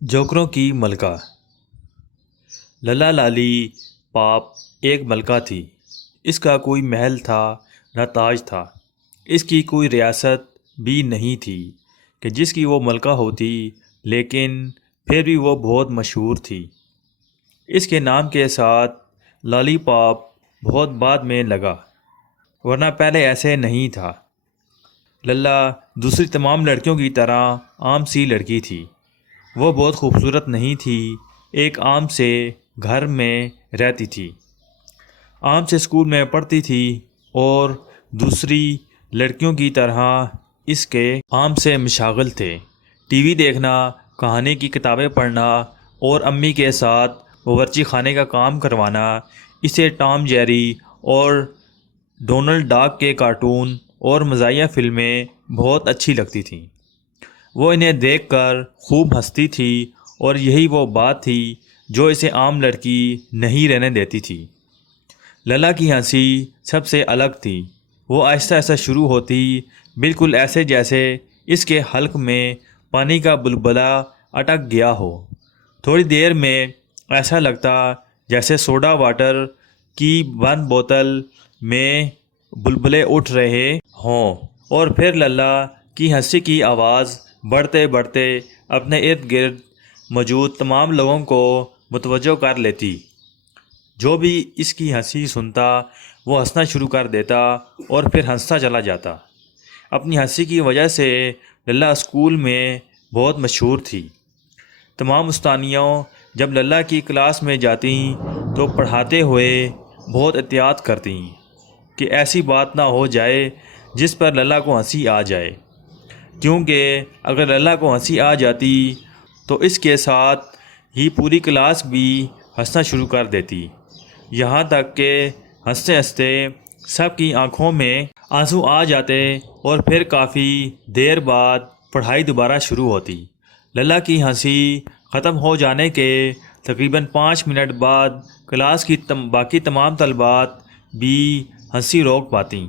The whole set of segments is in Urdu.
جوکروں کی ملکہ۔ للا لالی پاپ ایک ملکہ تھی۔ اس کا کوئی محل تھا نہ تاج تھا۔ اس کی کوئی ریاست بھی نہیں تھی کہ جس کی وہ ملکہ ہوتی، لیکن پھر بھی وہ بہت مشہور تھی۔ اس کے نام کے ساتھ لالی پاپ بہت بعد میں لگا، ورنہ پہلے ایسے نہیں تھا۔ للا دوسری تمام لڑکیوں کی طرح عام سی لڑکی تھی۔ وہ بہت خوبصورت نہیں تھی، ایک عام سے گھر میں رہتی تھی، عام سے اسکول میں پڑھتی تھی اور دوسری لڑکیوں کی طرح اس کے عام سے مشاغل تھے، ٹی وی دیکھنا، کہانی کی کتابیں پڑھنا اور امی کے ساتھ باورچی خانے کا کام کروانا۔ اسے ٹام جیری اور ڈونلڈ ڈاک کے کارٹون اور مزاحیہ فلمیں بہت اچھی لگتی تھیں۔ وہ انہیں دیکھ کر خوب ہنستی تھی اور یہی وہ بات تھی جو اسے عام لڑکی نہیں رہنے دیتی تھی۔ للا کی ہنسی سب سے الگ تھی۔ وہ آہستہ آہستہ شروع ہوتی، بالکل ایسے جیسے اس کے حلق میں پانی کا بلبلہ اٹک گیا ہو۔ تھوڑی دیر میں ایسا لگتا جیسے سوڈا واٹر کی بند بوتل میں بلبلے اٹھ رہے ہوں، اور پھر للا کی ہنسی کی آواز بڑھتے بڑھتے اپنے ارد گرد موجود تمام لوگوں کو متوجہ کر لیتی۔ جو بھی اس کی ہنسی سنتا وہ ہنسنا شروع کر دیتا اور پھر ہنستا چلا جاتا۔ اپنی ہنسی کی وجہ سے للا اسکول میں بہت مشہور تھی۔ تمام استانیوں جب للا کی کلاس میں جاتیں تو پڑھاتے ہوئے بہت احتیاط کرتیں کہ ایسی بات نہ ہو جائے جس پر للا کو ہنسی آ جائے، کیونکہ اگر للا کو ہنسی آ جاتی تو اس کے ساتھ ہی پوری کلاس بھی ہنسنا شروع کر دیتی، یہاں تک کہ ہنستے ہنستے سب کی آنکھوں میں آنسو آ جاتے اور پھر کافی دیر بعد پڑھائی دوبارہ شروع ہوتی۔ للا کی ہنسی ختم ہو جانے کے تقریباً 5 منٹ بعد کلاس کی باقی تمام طالبات بھی ہنسی روک پاتیں۔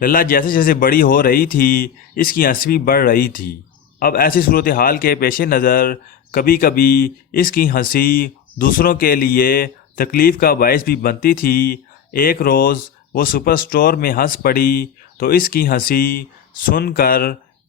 للا جیسے جیسے بڑی ہو رہی تھی اس کی ہنسی بھی بڑھ رہی تھی۔ اب ایسی صورتحال کے پیش نظر کبھی کبھی اس کی ہنسی دوسروں کے لیے تکلیف کا باعث بھی بنتی تھی۔ ایک روز وہ سپر اسٹور میں ہنس پڑی تو اس کی ہنسی سن کر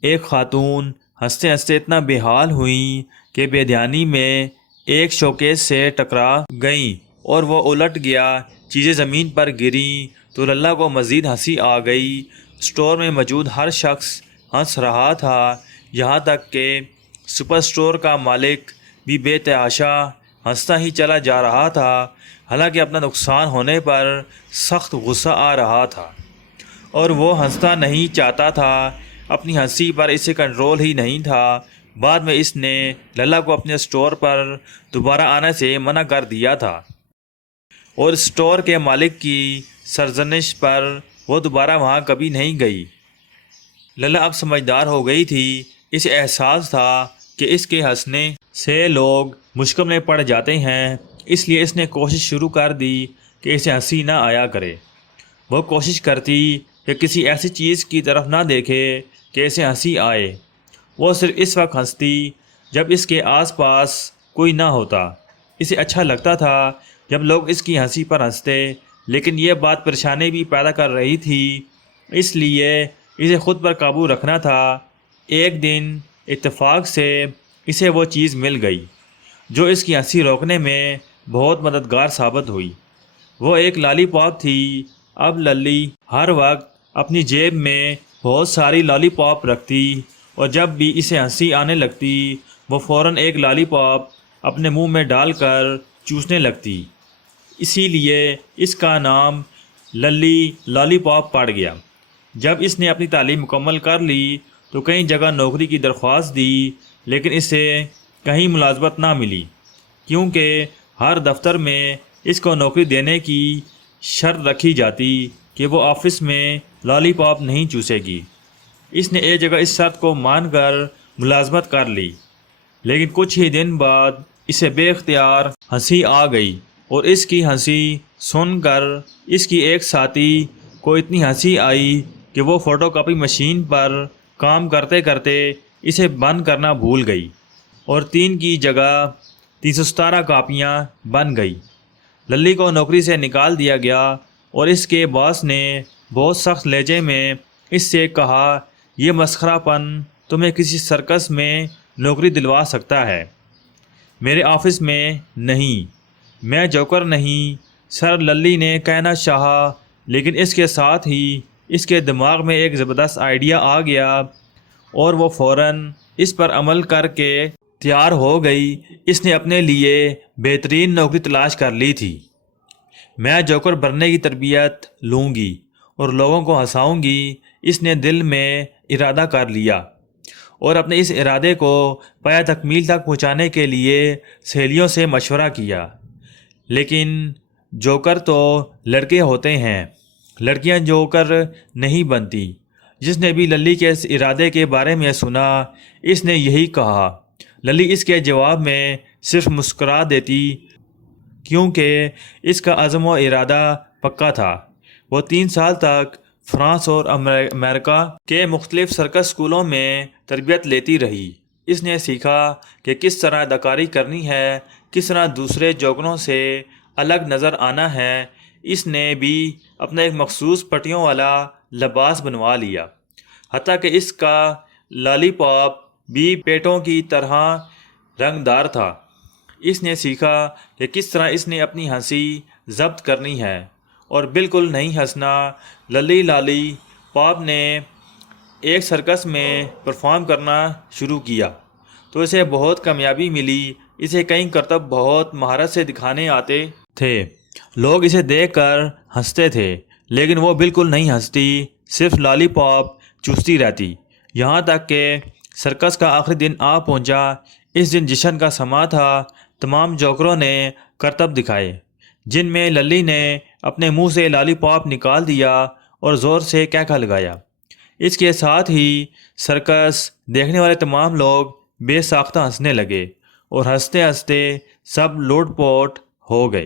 ایک خاتون ہنستے ہنستے اتنا بے حال ہوئیں کہ بے دھیانی میں ایک شوکیس سے ٹکرا گئیں اور وہ الٹ گیا، چیزیں زمین پر گریں تو للا کو مزید ہنسی آ گئی۔ اسٹور میں موجود ہر شخص ہنس رہا تھا، یہاں تک کہ سپر اسٹور کا مالک بھی بے تحاشا ہنستا ہی چلا جا رہا تھا، حالانکہ اپنا نقصان ہونے پر سخت غصہ آ رہا تھا اور وہ ہنسنا نہیں چاہتا تھا۔ اپنی ہنسی پر اسے کنٹرول ہی نہیں تھا۔ بعد میں اس نے للا کو اپنے اسٹور پر دوبارہ آنے سے منع کر دیا تھا اور اسٹور کے مالک کی سرزنش پر وہ دوبارہ وہاں کبھی نہیں گئی۔ للا اب سمجھدار ہو گئی تھی۔ اسے احساس تھا کہ اس کے ہنسنے سے لوگ مشکل میں پڑ جاتے ہیں، اس لیے اس نے کوشش شروع کر دی کہ اسے ہنسی نہ آیا کرے۔ وہ کوشش کرتی کہ کسی ایسی چیز کی طرف نہ دیکھے کہ اسے ہنسی آئے۔ وہ صرف اس وقت ہنستی جب اس کے آس پاس کوئی نہ ہوتا۔ اسے اچھا لگتا تھا جب لوگ اس کی ہنسی پر ہنستے، لیکن یہ بات پریشانی بھی پیدا کر رہی تھی، اس لیے اسے خود پر قابو رکھنا تھا۔ ایک دن اتفاق سے اسے وہ چیز مل گئی جو اس کی ہنسی روکنے میں بہت مددگار ثابت ہوئی۔ وہ ایک لالی پاپ تھی۔ اب للی ہر وقت اپنی جیب میں بہت ساری لالی پاپ رکھتی اور جب بھی اسے ہنسی آنے لگتی وہ فوراً ایک لالی پاپ اپنے منہ میں ڈال کر چوسنے لگتی، اسی لیے اس کا نام للی لالی پاپ پڑ گیا۔ جب اس نے اپنی تعلیم مکمل کر لی تو کئی جگہ نوکری کی درخواست دی، لیکن اسے کہیں ملازمت نہ ملی، کیونکہ ہر دفتر میں اس کو نوکری دینے کی شرط رکھی جاتی کہ وہ آفس میں لالی پاپ نہیں چوسے گی۔ اس نے ایک جگہ اس شرط کو مان کر ملازمت کر لی، لیکن کچھ ہی دن بعد اسے بے اختیار ہنسی آ گئی اور اس کی ہنسی سن کر اس کی ایک ساتھی کو اتنی ہنسی آئی کہ وہ فوٹو کاپی مشین پر کام کرتے کرتے اسے بند کرنا بھول گئی اور 3 کی جگہ 317 کاپیاں بن گئی۔ للی کو نوکری سے نکال دیا گیا اور اس کے باس نے بہت سخت لہجے میں اس سے کہا، یہ مسخرہ پن تمہیں کسی سرکس میں نوکری دلوا سکتا ہے، میرے آفس میں نہیں۔ میں جوکر نہیں، سر للی نے کہنا چاہا، لیکن اس کے ساتھ ہی اس کے دماغ میں ایک زبردست آئیڈیا آ گیا اور وہ فوراً اس پر عمل کر کے تیار ہو گئی۔ اس نے اپنے لیے بہترین نوکری تلاش کر لی تھی۔ میں جوکر بننے کی تربیت لوں گی اور لوگوں کو ہنساؤں گی، اس نے دل میں ارادہ کر لیا اور اپنے اس ارادے کو پایہ تکمیل تک پہنچانے کے لیے سہیلیوں سے مشورہ کیا۔ لیکن جوکر تو لڑکے ہوتے ہیں، لڑکیاں جوکر نہیں بنتی۔ جس نے بھی للی کے اس ارادے کے بارے میں سنا، اس نے یہی کہا۔ للی اس کے جواب میں صرف مسکرا دیتی، کیونکہ اس کا عزم و ارادہ پکا تھا۔ وہ 3 سال تک فرانس اور امریکہ کے مختلف سرکس اسکولوں میں تربیت لیتی رہی۔ اس نے سیکھا کہ کس طرح اداکاری کرنی ہے، کس طرح دوسرے جوکروں سے الگ نظر آنا ہے۔ اس نے بھی اپنا ایک مخصوص پٹیوں والا لباس بنوا لیا، حتیٰ کہ اس کا لالی پاپ بھی پیٹوں کی طرح رنگ دار تھا۔ اس نے سیکھا کہ کس طرح اس نے اپنی ہنسی ضبط کرنی ہے اور بالکل نہیں ہنسنا۔ للی لالی پاپ نے ایک سرکس میں پرفارم کرنا شروع کیا تو اسے بہت کامیابی ملی۔ اسے کئی کرتب بہت مہارت سے دکھانے آتے تھے۔ لوگ اسے دیکھ کر ہنستے تھے، لیکن وہ بالکل نہیں ہنستی، صرف لالی پاپ چوستی رہتی۔ یہاں تک کہ سرکس کا آخری دن آ پہنچا۔ اس دن جشن کا سماں تھا۔ تمام جوکروں نے کرتب دکھائے، جن میں للی نے اپنے منہ سے لالی پاپ نکال دیا اور زور سے کہکہ لگایا۔ اس کے ساتھ ہی سرکس دیکھنے والے تمام لوگ بے ساختہ ہنسنے لگے اور ہنستے ہنستے سب لوٹ پوٹ ہو گئے۔